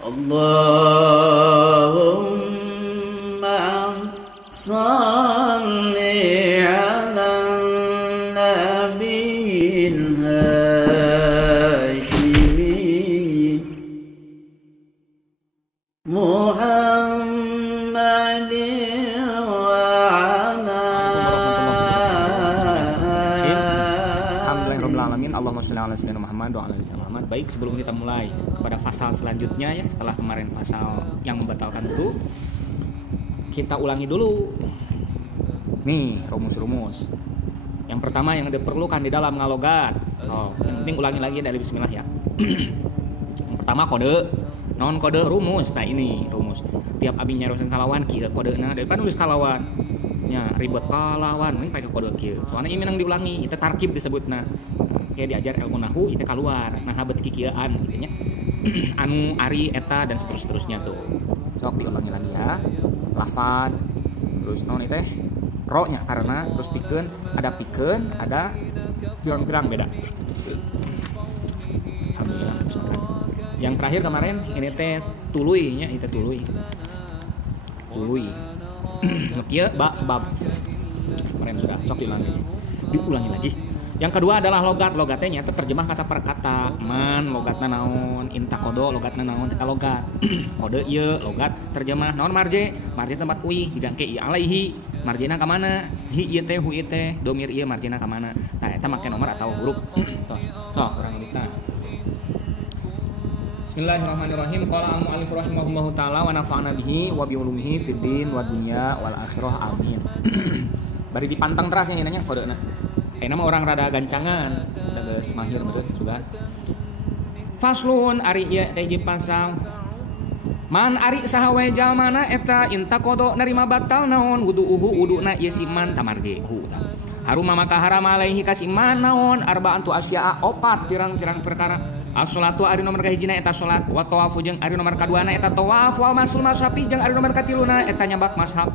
Allahumma salli ala nabiyil hashimi Muhammadin wa ala Allahumma sholli ala sayyidina Muhammad wa ala ali sayyidina Muhammad. Baik, sebelum kita mulai kepada pasal selanjutnya ya, setelah kemarin pasal yang membatalkan itu, kita ulangi dulu. Nih, rumus-rumus. Yang pertama yang diperlukan di dalam ngalogat. So, yang penting ulangi lagi dari bismillah ya. Yang pertama kode, non kode rumus. Nah, ini rumus. Tiap abi nyarosin kalawan kieu kodena daripada nulis kalawan. Nya ribet kalawan, ini pakai kode kieu. Soalnya ini yang diulangi, itu tarkib disebutna. Kayak diajar ilmu nahu itu keluar nah habat kikiaan gitu nya anu ari eta dan seterusnya tuh. Sok diulangi lagi ya. Lafad terus naon itu ro nya karena terus pikeun ada gerang-gerang beda. Alhamdulillah. Yang terakhir kemarin ini teh tuluy nya itu tuluy. Kieu ba sebab kemarin sudah sok diulangi lagi. Yang kedua adalah logatnya terjemah kata per kata. Man logatna naon, intakodo logatna naon, eta logat. Kode ieu logat terjemah naon marje tempat uih digangke ieu alaihi marjena ka mana? Hi ieu teh hu ieu teh domir ieu marjena ka mana? Tah eta make nomor atau huruf. Tos urang ngeditna. Bismillahirrahmanirrahim. Qala al-mu'allif rahimahullahu taala wa nafa'ana bihi wa bi ulumihi fid din wa dunya wal akhirah amin. Bari dipantang teras nya nanya kodena. Nama orang rada gancangan, rada semahir betul juga. Faslun ari ieu teh pasal. Man ari saha wae jalmana eta intakodo narima batal naon wuduna ieu siman tamarje hu. Haruma maka haram alaihi kasiman naon arba'atu asya'a opat pirang-pirang perkara. As-sholatu ari nomor kahijina eta salat, wa tawafu jeung ari nomor kaduana eta tawaf, wa masul mashafi jeung ari nomor katiluna eta nyabak mashab.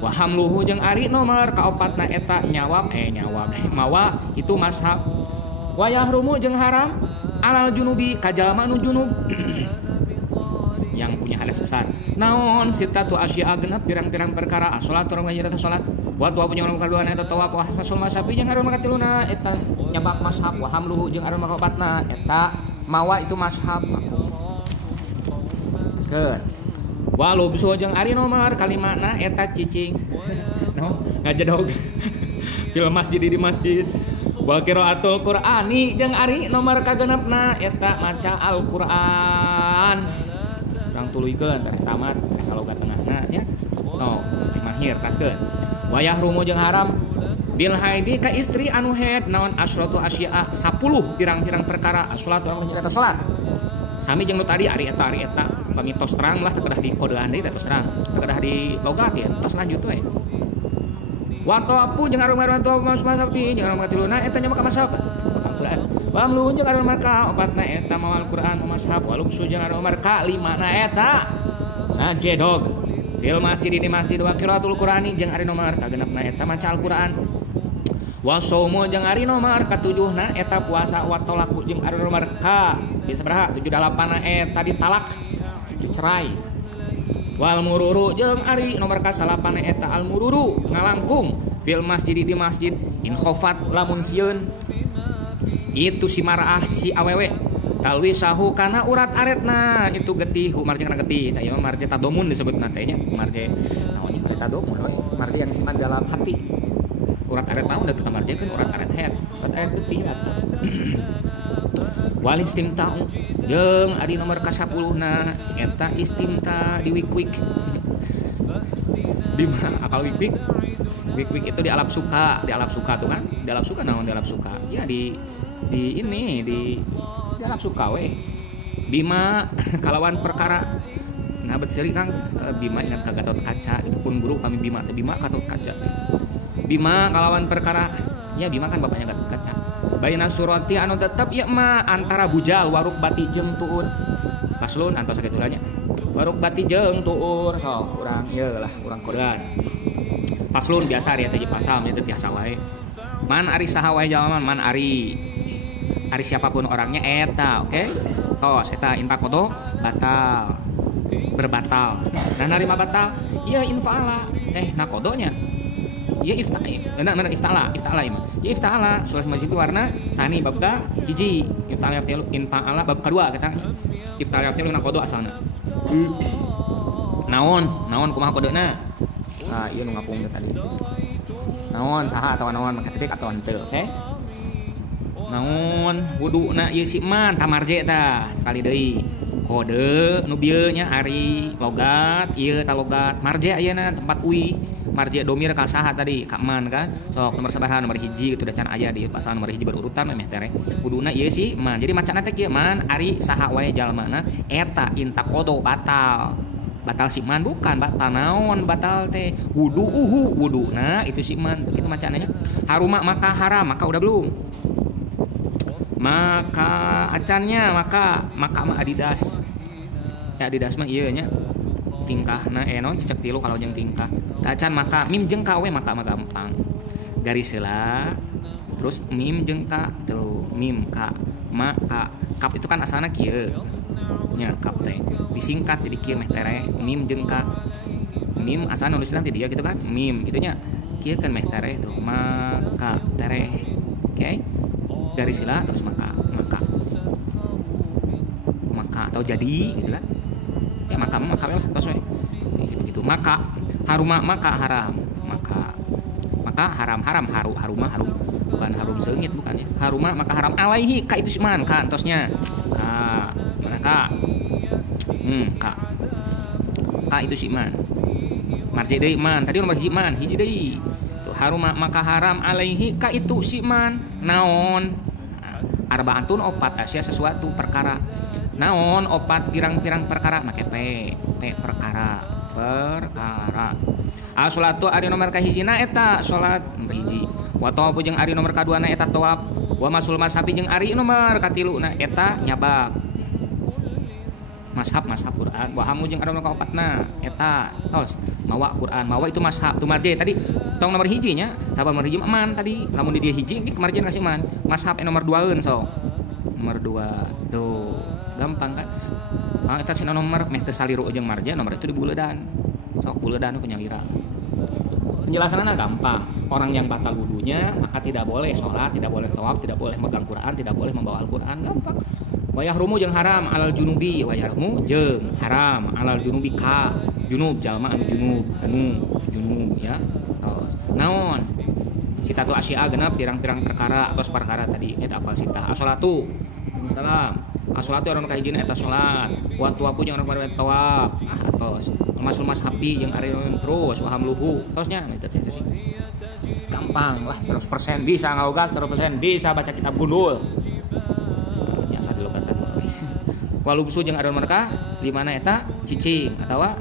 Wa hamluhu jeung ari nomor kaopatna eta nyawab mawa itu mashab. Wa yahrumu jeung haram alal junubi kajalma nu junub yang punya hadas besar. Naon sitatu asya'a genep pirang-pirang perkara as-sholatu orang ngajira salat wa tuwa punya nomor kaduana eta tawaf wa masul mashafi jeung ari nomor katiluna eta nyabak mashab. Wa hamluhu jeung ari nomor kaopatna eta mawa itu mashab. Sekeun walau bisu jeung ari nomor kalimatna eta cicing no ngajedog fil masjid di masjid wa qiraatul qur'ani jeung ari nomor kagenepna eta maca Al-Qur'an urang tuluykeun teh tamat kalogat tengahna nya so mahir taskeun wa yahrumu jeung haram bil haidi ka istri anu haid naon asyratu asya'a 10 pirang-pirang perkara as-sholatu anu eta salat sami jeung nu tadi ari eta pamitos terang lah terkedah di kodean deui tos terang terkedah di logat ya tos lanjut we wa tawafu jeung arung-arung tawafu mashafi jeung arung katiluna eta nya maka mashab Al-Qur'an wa amlu jeung arung maka opatna eta mawal Qur'an mashab wa lumsu jeung arung marka limana eta najedog fil masjid di masjid wa qiraatul Qur'ani jeung ari nomor kagenepna eta maca Al-Qur'an wa saumu jeung ari nomor katujuhna eta puasa wa talaku jeung ari nomor ka di sabaraha 78 eta ditalak dicerai wal mururu jeung ari nomor ka-8 eta al mururu ngalangkung fil masjid di masjid in khofat lamun sieun itu si mar'ah si awewe talwi sahu kana urat aretna itu getih marje kana getih tah ieu marje tadomun disebutna teh nya marje naon marje tadomun marje yang disimpan dalam hati urat aret mah udah kita marjekeun urat aret head urat aret getih atas wal istimta jeung ari nomor ka-10na eta istimta di wik-wik di apal wik-wik itu di alap suka tuh kan di alap suka naon di alap suka ya di alap suka we bima kalawan perkara nah bet seri kang bima ingat ka Gatot Kaca itu pun guru kami bima Gatot Kaca bima kalawan perkara ya bima kan bapaknya Gatot Kaca baina surati anu tetep ieu mah antara bujal waruk bati jeung tuur paslun antos sakitu nya waruk bati jeung tuur sok urang ieu lah urang kodean paslun biasa ari teh pasal nya teh biasa wae man ari saha wae jalma man ari Ari siapapun orangnya eta, oke? Tos eta intakodo batal. Berbatal. Nah narima batal, ieu infa'ala. Nakodonya ieu bener ifta'ala imah. Ieu ifta'ala sulas majid warna sani bab ka hiji. Ifta'ala yaftilu infa'ala bab kedua kata. Ifta'ala yaftilu nakodo asalna. Naon kumaha kodena? Ieu nu ngapung tadi. Naon saha atawa naon make titik atau henteu, oke? Naon wuduna ieu si man tamarje tah sekali deui. Kode nu bieu nya ari logat ieu ta logat marje ayeuna tempat uwi marje domir ka saha tadi ka man kan sok nomor sabaraha nomor hiji kitu da can aya di pasal nomor hiji berurutan meh tere wuduna ieu si man jadi macana teh kieu man ari saha wae jalmana eta intakodo batal si man bukan batal naon batal teh wuduna itu si man begitu macananya haruma maka haram maka udah belum maka acannya maka mah adidas ya adidas mah iya nya tingkahna non cecek tilu kalau jeung tingkah acan maka mim jeung ka we maka mah gampang garis heula terus mim jeung ka tuh mim ka maka kap itu kan asalna kieu nya kap teh disingkat jadi kieu meh tere mim jeung ka mim asalna nulisna ti dia gitu kan mim gitu nya kieu kan meh tere tuh maka tere oke garis sila terus maka atau jadi gitu kan ya maka lah terus begitu maka haruma maka haram maka haram haruma harum bukan harum seungit bukan ya haruma maka haram alaihi ka itu siman ka antosnya mana ka ka itu siman marje deui man tadi nomor hiji man hiji deui tuh haruma maka haram alaihi ka itu siman naon arbaantun opat asya sesuatu perkara naon opat pirang-pirang perkara make p perkara as-sholatu ari nomor kahijina eta salat nomor hiji wa tawafu jeung ari nomor kaduana eta tawaf wa masul mashabi jeung ari nomor katiluna eta nyabak mashab Quran wa hamu jeung ari nomor kaopatna eta tos mawa Quran mawa itu mashab tu marje tadi tong nomor hiji nya sabar nomor hiji man tadi lamun di dia hiji ini kemarjian kasih man mashab nomor 2 so nomor 2 tuh gampang kan eta sina nomor meh teu saliru jeung marja nomor itu di buledan sok buledan punya lirang penjelasannya gampang orang yang batal wudunya maka tidak boleh sholat tidak boleh tawaf tidak boleh megang Quran tidak boleh membawa Al-Quran gampang wa yahrumu jeung haram alal junubi wa yahrumu jeung haram alal junubi ka junub jalma anu junub ya naon sitatu asya genep pirang-pirang perkara atau perkara tadi eta apa sitah as-sholatu salam as-sholatu orang kahijina eta salat wa tuwafu jeung orang bari tawaf tos masul mashabi jeung ari terus wa hamluhu tosnya eta teh sih gampang lah 100% bisa ngalogat 100% bisa baca kitab gundul nya sa dilogatan walubsu jeung aron mereka di mana eta cicing atawa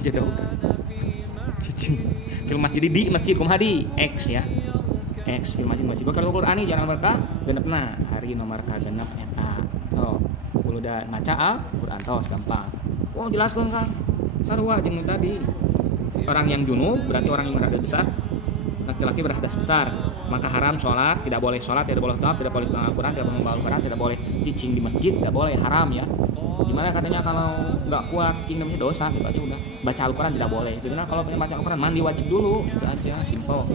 jedog cicing fil masjid di masjid kumaha di X ya X fil masjid bakal Qur'ani jangan mereka genepna hari nomor ka genep eta so udah maca Al-Quran tos gampang jelaskeun Kang sarua jeung tadi orang yang junub berarti orang yang berhadas besar laki-laki berhadas besar maka haram sholat tidak boleh tawaf tidak boleh Al-Quran tidak boleh membawa Al-Quran tidak boleh cicing di masjid tidak boleh haram ya gimana katanya kalau nggak kuat cicing di masjid dosa gitu aja udah baca Al-Quran tidak boleh jadi kalau pengen baca Al-Quran mandi wajib dulu itu aja simple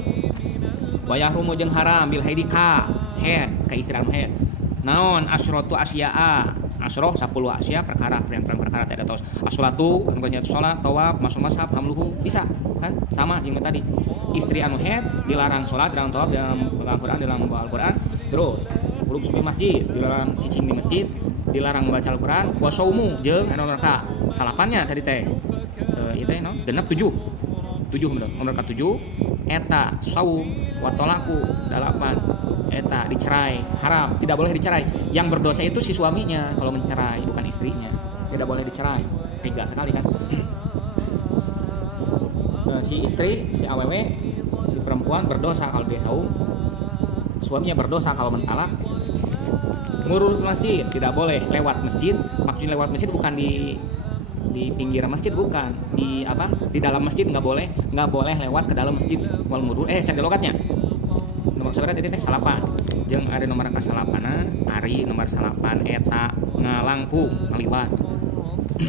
wa yahrumu jeung haram bil haidi ka head ka istri anu head naon asyratu asya'a asroh 10 asya perkara perkara tidak tos as-sholatu angkanya salat tawaf masul mashab hamluhu bisa kan sama yang tadi istri anu head dilarang salat dalam tawaf dalam Al-Quran dalam membawa Al-Quran terus uluk subi masjid dilarang cicing di masjid dilarang membaca Al-Quran wa saumu jeung anu mereka salapannya tadi teh itu no genep 7 bener nomor ka 7 eta saum wa talaku 8 eta dicerai haram tidak boleh dicerai yang berdosa itu si suaminya kalau mencerai bukan istrinya tidak boleh dicerai 3 sekali kan si istri si awewe si perempuan berdosa kalau dia saum suaminya berdosa kalau mentalak ngurus masjid tidak boleh lewat masjid maksudnya lewat masjid bukan di pinggir masjid bukan di dalam masjid nggak boleh lewat ke dalam masjid wal murur cari logatnya nomor sebenarnya tadi teh salapan jeung ari nomor kasalapana ari nomor salapan eta ngalangkung ngaliwat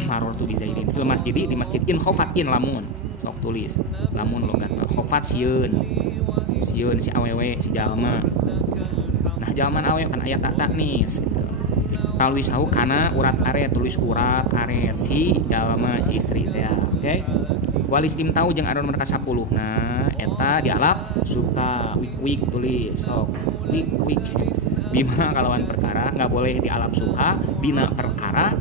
marortu bi zaidin fil masjid di masjid in khofat in lamun sok tulis lamun logat khofat sieun si awewe si jalma nah jalman awewe kan aya taknis gitu talwi sahu kana urat aret tulis urat aret si jalma si istri teh oke walis tim tahu jeung aron nomor 10 nah eta dialap suka wik tulis sok wik bima kalawan perkara nggak boleh dialap suka dina perkara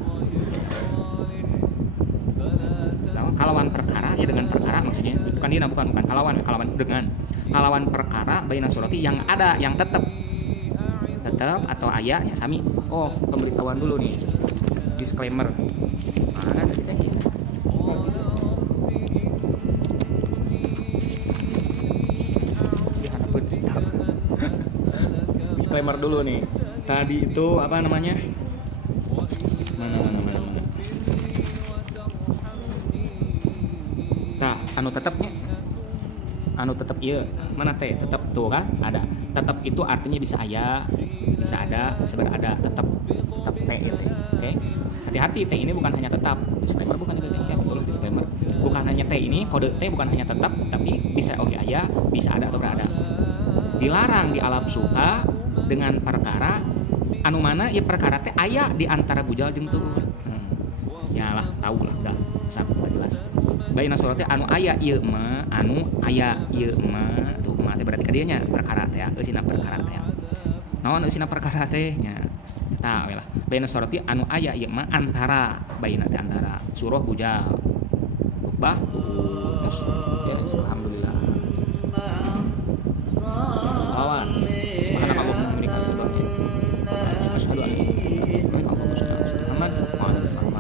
nah, kalawan perkara ya dengan perkara maksudnya bukan dina bukan kalawan dengan kalawan perkara baina surati yang ada yang tetap atau ayatnya sami. Oh, pemberitahuan dulu nih. Disclaimer. Mana tadi teh? Disclaimer dulu nih. Tadi itu apa namanya? Mana. Tah, anu tetapnya. Anu tetap iya. Mana teh? Tetap tuh kan? Ada. Tetap itu artinya bisa aya, bisa ada, bisa berada, tetap teh gitu ya. Oke. Hati-hati, teh ini bukan hanya tetap. Disclaimer bukan itu ya, betul disclaimer. Bukan hanya teh ini, kode teh bukan hanya tetap, tapi bisa oke aya, bisa ada atau berada. Dilarang di alam suka dengan perkara anu mana ya perkara teh aya di antara bujal jeung tuur. Ya lah, tahu lah udah sak jelas. Baina surati anu aya ieu mah, anu aya ieu mah, tuh mah teh berarti ka dieu nya perkara teh, eusina perkara teh. Naon eusina perkara teh nya. Eta we lah. Baina surati anu aya ieu mah antara baina teh antara surah bujal. Rubah tuh. Ya, alhamdulillah. Awan. Subhanallah wa bihamdihi. Asyhadu an la ilaha illa anta astaghfiruka wa atubu ilaik. Muhammad wa ala alihi